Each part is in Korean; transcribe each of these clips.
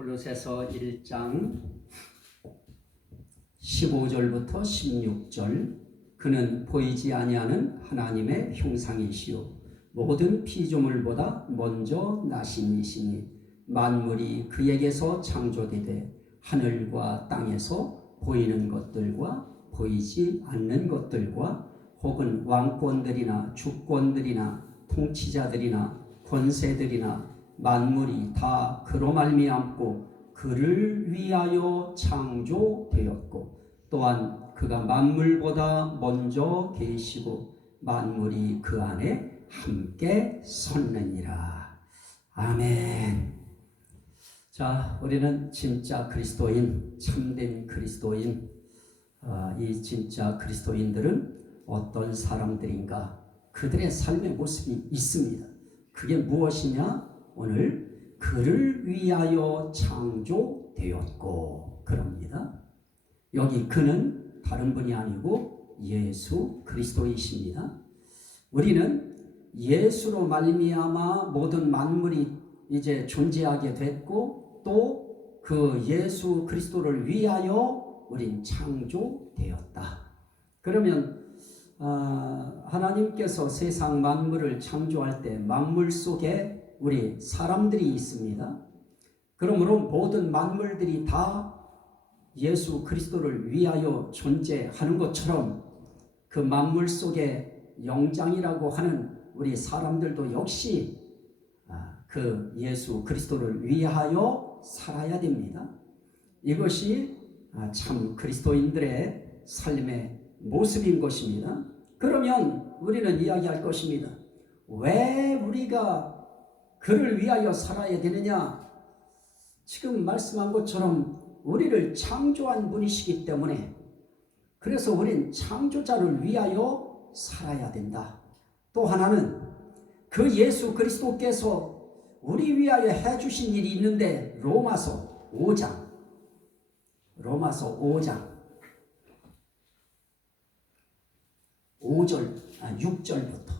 골로새서 1장 15절부터 16절. 그는 보이지 아니하는 하나님의 형상이시요 모든 피조물보다 먼저 나신 이시니 만물이 그에게서 창조되되 하늘과 땅에서 보이는 것들과 보이지 않는 것들과 혹은 왕권들이나 주권들이나 통치자들이나 권세들이나 만물이 다 그로 말미암고 그를 위하여 창조되었고 또한 그가 만물보다 먼저 계시고 만물이 그 안에 함께 섰느니라. 아멘. 자, 우리는 진짜 그리스도인, 참된 그리스도인, 이 진짜 그리스도인들은 어떤 사람들인가? 그들의 삶의 모습이 있습니다. 그게 무엇이냐? 오늘 그를 위하여 창조되었고 그럽니다. 여기 그는 다른 분이 아니고 예수 그리스도이십니다. 우리는 예수로 말미암아 모든 만물이 이제 존재하게 됐고 또 그 예수 그리스도를 위하여 우린 창조되었다. 그러면 하나님께서 세상 만물을 창조할 때 만물 속에 우리 사람들이 있습니다. 그러므로 모든 만물들이 다 예수 그리스도를 위하여 존재하는 것처럼 그 만물 속에 영장이라고 하는 우리 사람들도 역시 그 예수 그리스도를 위하여 살아야 됩니다. 이것이 참 그리스도인들의 삶의 모습인 것입니다. 그러면 우리는 이야기할 것입니다. 왜 우리가 그를 위하여 살아야 되느냐? 지금 말씀한 것처럼 우리를 창조한 분이시기 때문에 그래서 우린 창조자를 위하여 살아야 된다. 또 하나는 그 예수 그리스도께서 우리 위하여 해주신 일이 있는데 로마서 5장 6절부터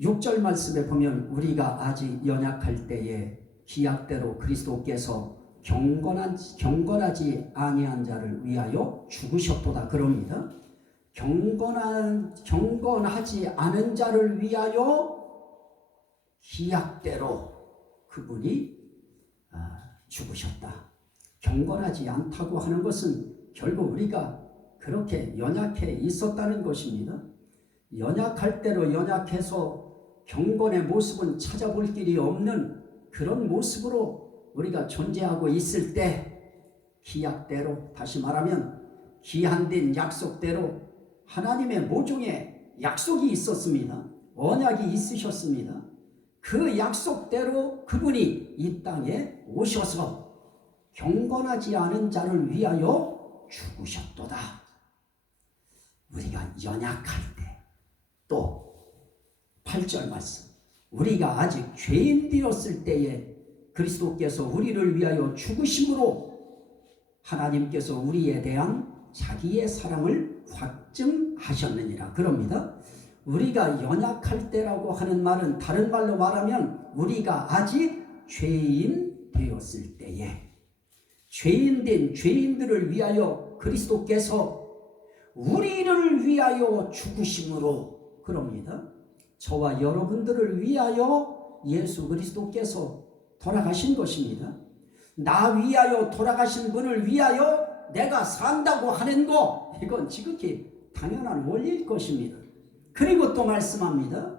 6절 말씀에 보면 우리가 아직 연약할 때에 기약대로 그리스도께서 경건하지 아니한 자를 위하여 죽으셨도다 그럽니다. 경건하지 않은 자를 위하여 기약대로 그분이 죽으셨다. 경건하지 않다고 하는 것은 결국 우리가 그렇게 연약해 있었다는 것입니다. 연약할 대로 연약해서 경건의 모습은 찾아볼 길이 없는 그런 모습으로 우리가 존재하고 있을 때 기약대로, 다시 말하면 기한된 약속대로 하나님의 모종의 약속이 있었습니다. 언약이 있으셨습니다. 그 약속대로 그분이 이 땅에 오셔서 경건하지 않은 자를 위하여 죽으셨도다. 우리가 연약할 때 또 8절 말씀, 우리가 아직 죄인 되었을 때에 그리스도께서 우리를 위하여 죽으심으로 하나님께서 우리에 대한 자기의 사랑을 확증하셨느니라 그럽니다. 우리가 연약할 때라고 하는 말은 다른 말로 말하면 우리가 아직 죄인 되었을 때에 죄인된 죄인들을 위하여 그리스도께서 우리를 위하여 죽으심으로 그럽니다. 저와 여러분들을 위하여 예수 그리스도께서 돌아가신 것입니다. 나 위하여 돌아가신 분을 위하여 내가 산다고 하는 거, 이건 지극히 당연한 원리일 것입니다. 그리고 또 말씀합니다.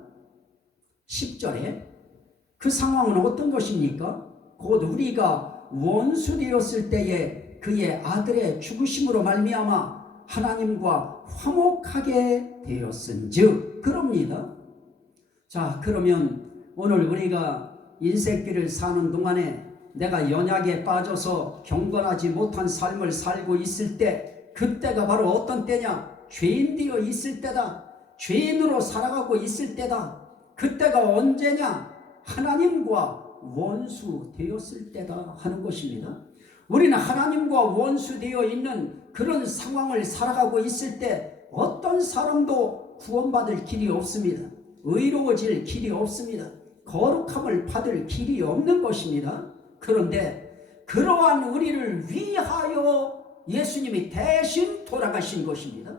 10절에 그 상황은 어떤 것입니까? 곧 우리가 원수 되었을 때에 그의 아들의 죽으심으로 말미암아 하나님과 화목하게 되었은즉 그럽니다. 자, 그러면 오늘 우리가 인생길을 사는 동안에 내가 연약에 빠져서 경건하지 못한 삶을 살고 있을 때 그때가 바로 어떤 때냐? 죄인 되어 있을 때다. 죄인으로 살아가고 있을 때다. 그때가 언제냐? 하나님과 원수 되었을 때다 하는 것입니다. 우리는 하나님과 원수 되어 있는 그런 상황을 살아가고 있을 때 어떤 사람도 구원받을 길이 없습니다. 의로워질 길이 없습니다. 거룩함을 받을 길이 없는 것입니다. 그런데 그러한 우리를 위하여 예수님이 대신 돌아가신 것입니다.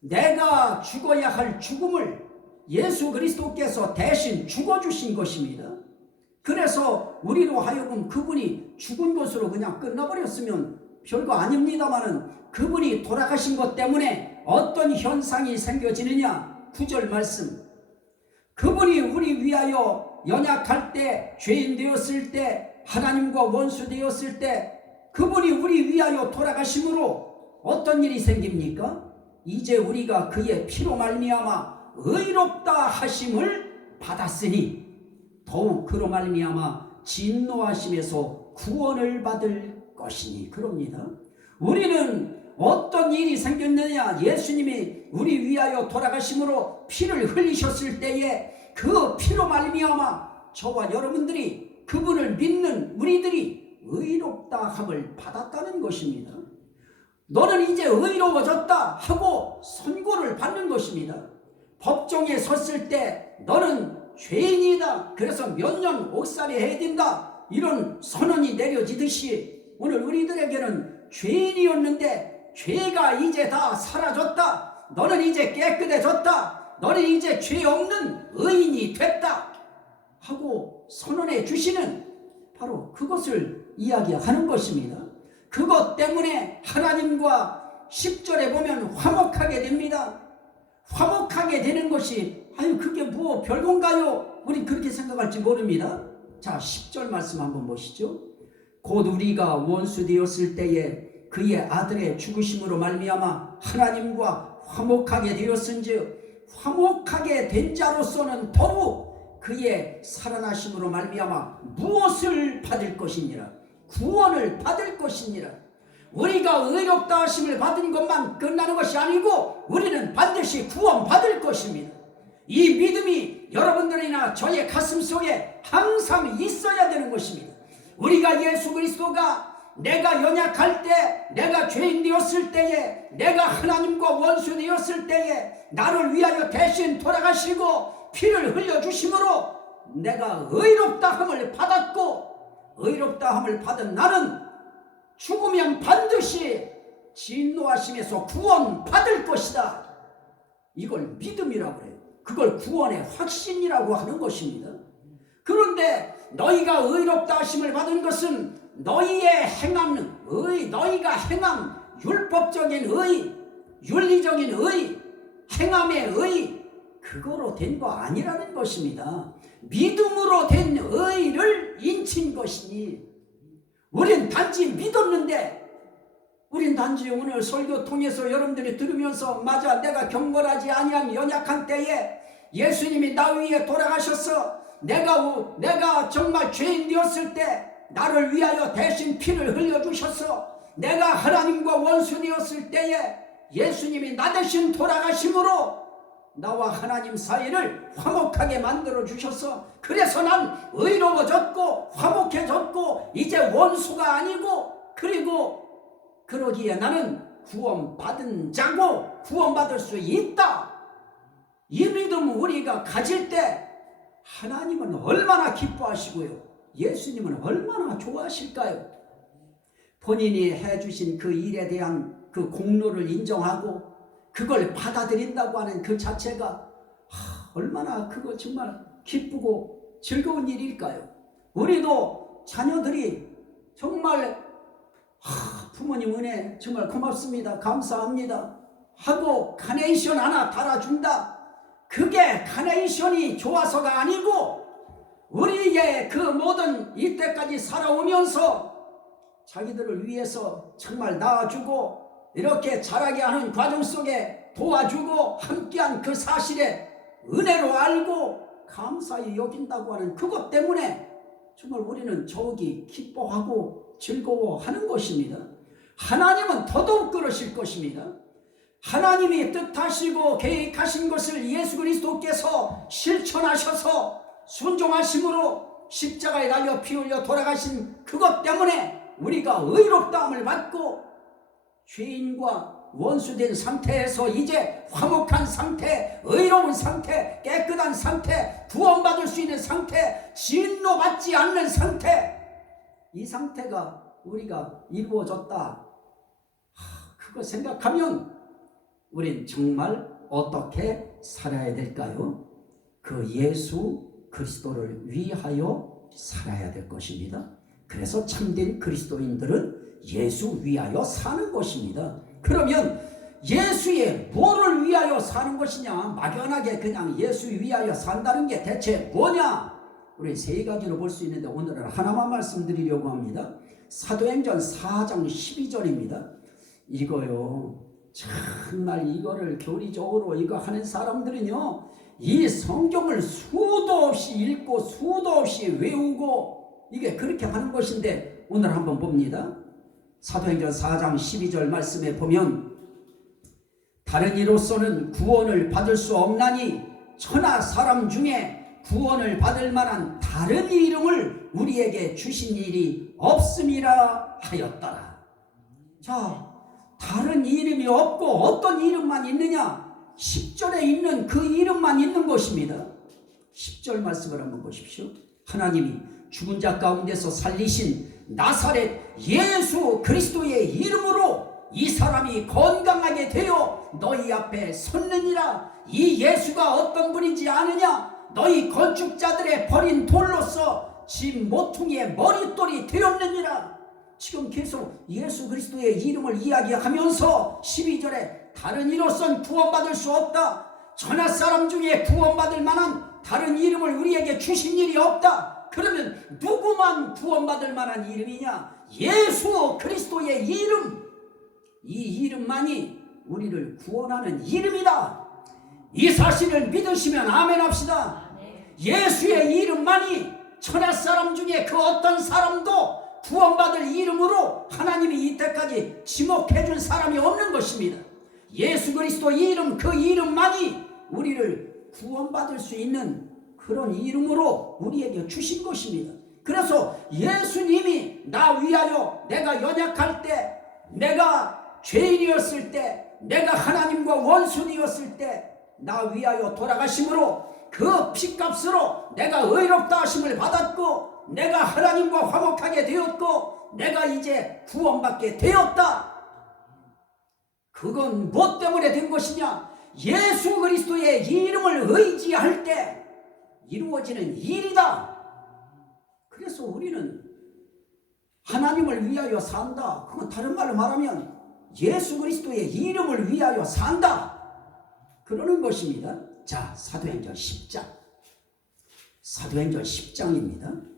내가 죽어야 할 죽음을 예수 그리스도께서 대신 죽어주신 것입니다. 그래서 우리로 하여금 그분이 죽은 것으로 그냥 끝나버렸으면 별거 아닙니다마는 그분이 돌아가신 것 때문에 어떤 현상이 생겨지느냐. 9절 말씀, 그분이 우리 위하여 연약할 때, 죄인 되었을 때, 하나님과 원수 되었을 때 그분이 우리 위하여 돌아가심으로 어떤 일이 생깁니까? 이제 우리가 그의 피로 말미암아 의롭다 하심을 받았으니 더욱 그로 말미암아 진노하심에서 구원을 받을 것이니. 그럽니다. 우리는 어떤 일이 생겼느냐. 예수님이 우리 위하여 돌아가심으로 피를 흘리셨을 때에 그 피로 말미암아 저와 여러분들이, 그분을 믿는 우리들이 의롭다 함을 받았다는 것입니다. 너는 이제 의로워졌다 하고 선고를 받는 것입니다. 법정에 섰을 때 너는 죄인이다, 그래서 몇 년 옥살이 해야 된다, 이런 선언이 내려지듯이 오늘 우리들에게는 죄인이었는데 죄가 이제 다 사라졌다, 너는 이제 깨끗해졌다, 너는 이제 죄 없는 의인이 됐다 하고 선언해 주시는 바로 그것을 이야기하는 것입니다. 그것 때문에 하나님과 10절에 보면 화목하게 됩니다. 화목하게 되는 것이 그게 뭐 별건가요? 우린 그렇게 생각할지 모릅니다. 자, 10절 말씀 한번 보시죠. 곧 우리가 원수 되었을 때에 그의 아들의 죽으심으로 말미암아 하나님과 화목하게 되었은즉 화목하게 된 자로서는 더욱 그의 살아나심으로 말미암아 무엇을 받을 것이니라? 구원을 받을 것이니라. 우리가 의롭다 하심을 받은 것만 끝나는 것이 아니고 우리는 반드시 구원 받을 것입니다. 이 믿음이 여러분들이나 저의 가슴 속에 항상 있어야 되는 것입니다. 우리가 예수 그리스도가 내가 연약할 때, 내가 죄인 되었을 때에, 내가 하나님과 원수 되었을 때에 나를 위하여 대신 돌아가시고 피를 흘려주심으로 내가 의롭다함을 받았고, 의롭다함을 받은 나는 죽으면 반드시 진노하심에서 구원 받을 것이다. 이걸 믿음이라고 해요. 그걸 구원의 확신이라고 하는 것입니다. 그런데 너희가 의롭다 하심을 받은 것은 너희의 행한 의, 너희가 행한 율법적인 의, 윤리적인 의, 행함의 의, 그거로 된 거 아니라는 것입니다. 믿음으로 된 의를 인친 것이니, 우린 단지 믿었는데, 우린 단지 오늘 설교 통해서 여러분들이 들으면서 맞아, 내가 경건하지 아니한 연약한 때에 예수님이 나 위에 돌아가셔서 내가 정말 죄인 되었을 때 나를 위하여 대신 피를 흘려주셔서 내가 하나님과 원수 되었을 때에 예수님이 나 대신 돌아가심으로 나와 하나님 사이를 화목하게 만들어 주셔서, 그래서 난 의로워졌고 화목해졌고 이제 원수가 아니고, 그리고 그러기에 나는 구원받은 자고 구원받을 수 있다. 이 믿음 우리가 가질 때 하나님은 얼마나 기뻐하시고요, 예수님은 얼마나 좋아하실까요? 본인이 해주신 그 일에 대한 그 공로를 인정하고 그걸 받아들인다고 하는 그 자체가 얼마나 그거 정말 기쁘고 즐거운 일일까요? 우리도 자녀들이 정말 부모님 은혜 정말 고맙습니다, 감사합니다 하고 카네이션 하나 달아준다. 그게 카네이션이 좋아서가 아니고 우리의 그 모든 이때까지 살아오면서 자기들을 위해서 정말 낳아주고 이렇게 자라게 하는 과정 속에 도와주고 함께한 그 사실에 은혜로 알고 감사히 여긴다고 하는 그것 때문에 정말 우리는 저기 기뻐하고 즐거워하는 것입니다. 하나님은 더더욱 그러실 것입니다. 하나님이 뜻하시고 계획하신 것을 예수 그리스도께서 실천하셔서 순종하심으로 십자가에 달려 피 흘려 돌아가신 그것 때문에 우리가 의롭다함을 받고 죄인과 원수된 상태에서 이제 화목한 상태, 의로운 상태, 깨끗한 상태, 구원받을 수 있는 상태, 진노받지 않는 상태, 이 상태가 우리가 이루어졌다. 그거 생각하면 우린 정말 어떻게 살아야 될까요? 그 예수 그리스도를 위하여 살아야 될 것입니다. 그래서 참된 그리스도인들은 예수 위하여 사는 것입니다. 그러면 예수의 뭐를 위하여 사는 것이냐? 막연하게 그냥 예수 위하여 산다는 게 대체 뭐냐? 우리 세 가지로 볼 수 있는데 오늘은 하나만 말씀드리려고 합니다. 사도행전 4장 12절입니다. 이거요, 정말 이거를 교리적으로 이거 하는 사람들은요, 이 성경을 수도 없이 읽고 수도 없이 외우고 이게 그렇게 하는 것인데, 오늘 한번 봅니다. 사도행전 4장 12절 말씀에 보면, 다른 이로서는 구원을 받을 수 없나니 천하 사람 중에 구원을 받을 만한 다른 이름을 우리에게 주신 일이 없음이라 하였더라. 자, 다른 이름이 없고 어떤 이름만 있느냐? 10절에 있는 그 이름만 있는 것입니다. 10절 말씀을 한번 보십시오. 하나님이 죽은 자 가운데서 살리신 나사렛 예수 그리스도의 이름으로 이 사람이 건강하게 되어 너희 앞에 섰느니라. 이 예수가 어떤 분인지 아느냐? 너희 건축자들의 버린 돌로서 집 모퉁이의 머릿돌이 되었느니라. 지금 계속 예수 그리스도의 이름을 이야기하면서 12절에 다른 이로선 구원받을 수 없다. 천하 사람 중에 구원받을 만한 다른 이름을 우리에게 주신 일이 없다. 그러면 누구만 구원받을 만한 이름이냐? 예수 그리스도의 이름. 이 이름만이 우리를 구원하는 이름이다. 이 사실을 믿으시면 아멘 합시다. 예수의 이름만이 천하 사람 중에 그 어떤 사람도 구원받을 이름으로 하나님이 이때까지 지목해 준 사람이 없는 것입니다. 예수 그리스도 이름, 그 이름만이 우리를 구원받을 수 있는 그런 이름으로 우리에게 주신 것입니다. 그래서 예수님이 나 위하여 내가 연약할 때, 내가 죄인이었을 때, 내가 하나님과 원수되었을 때 나 위하여 돌아가심으로 그 피값으로 내가 의롭다 하심을 받았고, 내가 하나님과 화목하게 되었고, 내가 이제 구원받게 되었다. 그건 무엇 때문에 된 것이냐? 예수 그리스도의 이름을 의지할 때 이루어지는 일이다. 그래서 우리는 하나님을 위하여 산다. 그건 다른 말로 말하면 예수 그리스도의 이름을 위하여 산다. 그러는 것입니다. 자, 사도행전 10장. 사도행전 10장입니다.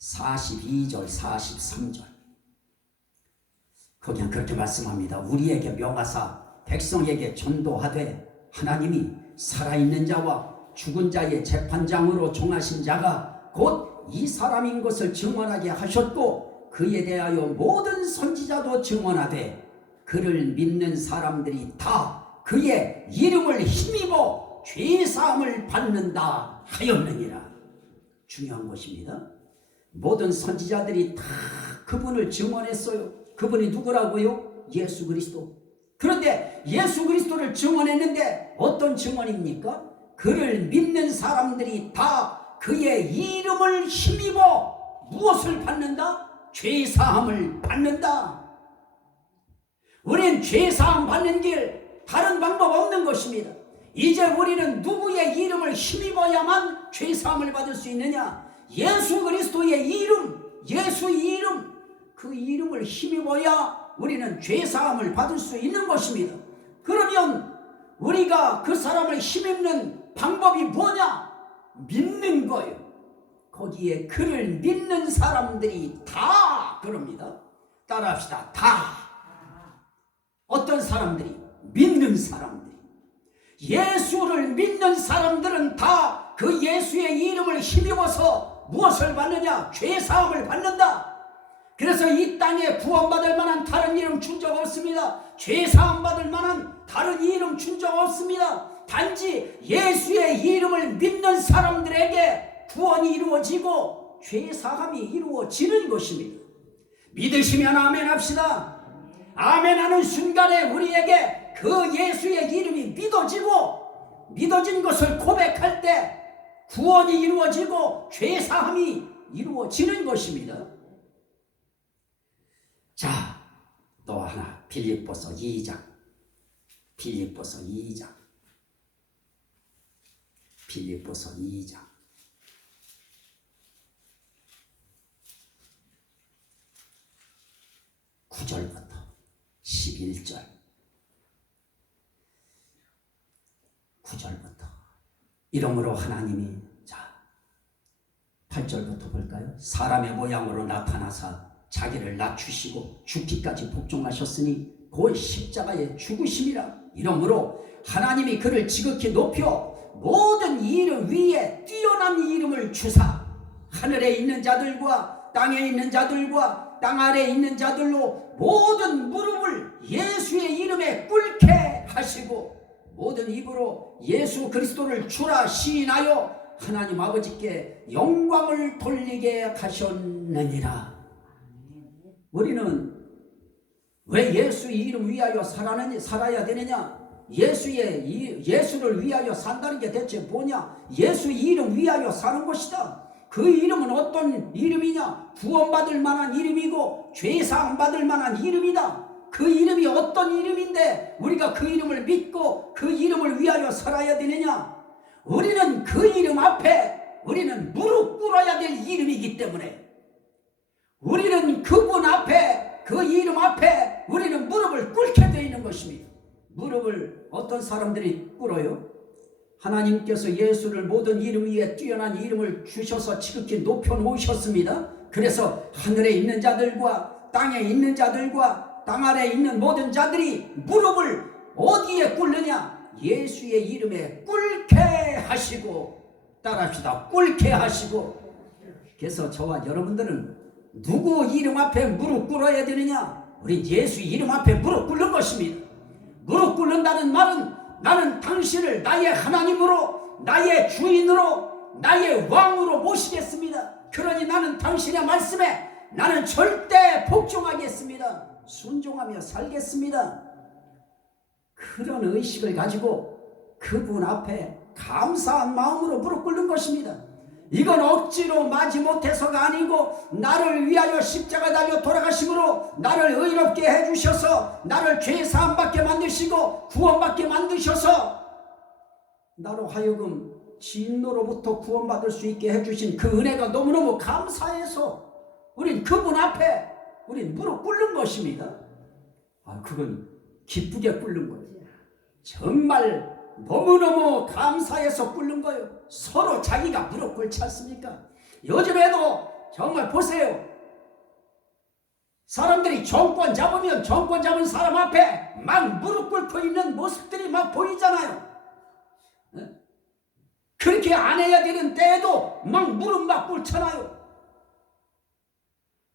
42절, 43절. 거기는 그렇게 말씀합니다. 우리에게 명하사 백성에게 전도하되 하나님이 살아있는 자와 죽은 자의 재판장으로 정하신 자가 곧 이 사람인 것을 증언하게 하셨고, 그에 대하여 모든 선지자도 증언하되 그를 믿는 사람들이 다 그의 이름을 힘입어 죄사함을 받는다 하였느니라. 중요한 것입니다. 모든 선지자들이 다 그분을 증언했어요. 그분이 누구라고요? 예수 그리스도. 그런데 예수 그리스도를 증언했는데 어떤 증언입니까? 그를 믿는 사람들이 다 그의 이름을 힘입어 무엇을 받는다? 죄사함을 받는다. 우린 죄사함 받는 길 다른 방법 없는 것입니다. 이제 우리는 누구의 이름을 힘입어야만 죄사함을 받을 수 있느냐? 예수 그리스도의 이름, 예수 이름, 그 이름을 힘입어야 우리는 죄사함을 받을 수 있는 것입니다. 그러면 우리가 그 사람을 힘입는 방법이 뭐냐? 믿는 거예요. 거기에 그를 믿는 사람들이 다 그럽니다. 따라합시다. 다. 어떤 사람들이? 믿는 사람들이. 예수를 믿는 사람들은 다 그 예수의 이름을 힘입어서 무엇을 받느냐? 죄사함을 받는다. 그래서 이 땅에 구원받을 만한 다른 이름 준 적 없습니다. 죄사함 받을 만한 다른 이름 준 적 없습니다. 단지 예수의 이름을 믿는 사람들에게 구원이 이루어지고 죄사함이 이루어지는 것입니다. 믿으시면 아멘 합시다. 아멘 하는 순간에 우리에게 그 예수의 이름이 믿어지고, 믿어진 것을 고백할 때 구원이 이루어지고 죄사함이 이루어지는 것입니다. 빌립보서 2장. 빌립보서 2장. 빌립보서 2장. 9절부터 11절. 9절부터. 이러므로 하나님이, 자 8절부터 볼까요? 사람의 모양으로 나타나사 자기를 낮추시고 죽기까지 복종하셨으니 곧 십자가에 죽으심이라. 이러므로 하나님이 그를 지극히 높여 모든 이름 위에 뛰어난 이름을 주사 하늘에 있는 자들과 땅에 있는 자들과 땅 아래에 있는 자들로 모든 무릎을 예수의 이름에 꿇게 하시고 모든 입으로 예수 그리스도를 주라 시인하여 하나님 아버지께 영광을 돌리게 하셨느니라. 우리는 왜 예수의 이름 위하여 살아야 되느냐? 예수를 위하여 산다는 게 대체 뭐냐? 예수의 이름 위하여 사는 것이다. 그 이름은 어떤 이름이냐? 구원받을 만한 이름이고 죄사함 받을 만한 이름이다. 그 이름이 어떤 이름인데 우리가 그 이름을 믿고 그 이름을 위하여 살아야 되느냐? 우리는 그 이름 앞에 우리는 무릎 꿇어야 될 이름이기 때문에 우리는 그분 앞에 그 이름 앞에 우리는 무릎을 꿇게 되어 있는 것입니다. 무릎을 어떤 사람들이 꿇어요? 하나님께서 예수를 모든 이름 위에 뛰어난 이름을 주셔서 지극히 높여 놓으셨습니다. 그래서 하늘에 있는 자들과 땅에 있는 자들과 땅 아래에 있는 모든 자들이 무릎을 어디에 꿇느냐? 예수의 이름에 꿇게 하시고, 따라합시다. 꿇게 하시고. 그래서 저와 여러분들은 누구 이름 앞에 무릎 꿇어야 되느냐? 우리 예수 이름 앞에 무릎 꿇는 것입니다. 무릎 꿇는다는 말은 나는 당신을 나의 하나님으로, 나의 주인으로, 나의 왕으로 모시겠습니다. 그러니 나는 당신의 말씀에 나는 절대 복종하겠습니다. 순종하며 살겠습니다. 그런 의식을 가지고 그분 앞에 감사한 마음으로 무릎 꿇는 것입니다. 이건 억지로 마지 못해서가 아니고 나를 위하여 십자가 달려 돌아가심으로 나를 의롭게 해주셔서 나를 죄사함 받게 만드시고 구원받게 만드셔서 나로 하여금 진노로부터 구원받을 수 있게 해주신 그 은혜가 너무너무 감사해서 우린 그분 앞에 우린 무릎 꿇는 것입니다. 그건 기쁘게 꿇는 거예요. 정말 너무너무 감사해서 꿇는 거예요. 서로 자기가 무릎 꿇지 않습니까? 요즘에도 정말 보세요. 사람들이 정권 잡으면 정권 잡은 사람 앞에 막 무릎 꿇고 있는 모습들이 막 보이잖아요. 그렇게 안 해야 되는 때에도 막 무릎 막 꿇잖아요.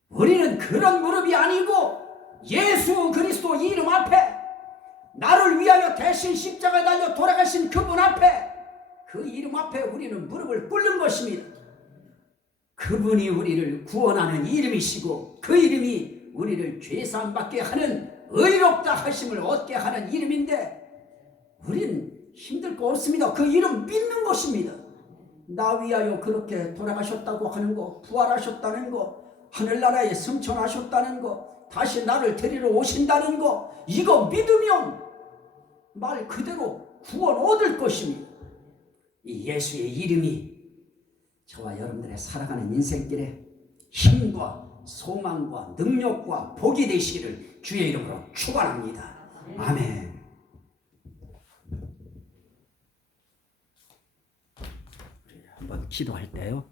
우리는 그런 무릎이 아니고 예수 그리스도 이름 앞에 나를 위하여 대신 십자가에 달려 돌아가신 그분 앞에 그 이름 앞에 우리는 무릎을 꿇는 것입니다. 그분이 우리를 구원하는 이름이시고 그 이름이 우리를 죄사함 받게 하는 의롭다 하심을 얻게 하는 이름인데 우린 힘들 거 없습니다. 그 이름 믿는 것입니다. 나 위하여 그렇게 돌아가셨다고 하는 거, 부활하셨다는 거, 하늘나라에 승천하셨다는 거, 다시 나를 데리러 오신다는 거, 이거 믿으면 말 그대로 구원 얻을 것입니다. 이 예수의 이름이 저와 여러분들의 살아가는 인생길에 힘과 소망과 능력과 복이 되시기를 주의 이름으로 축원합니다. 아멘. 한번 기도할 때요.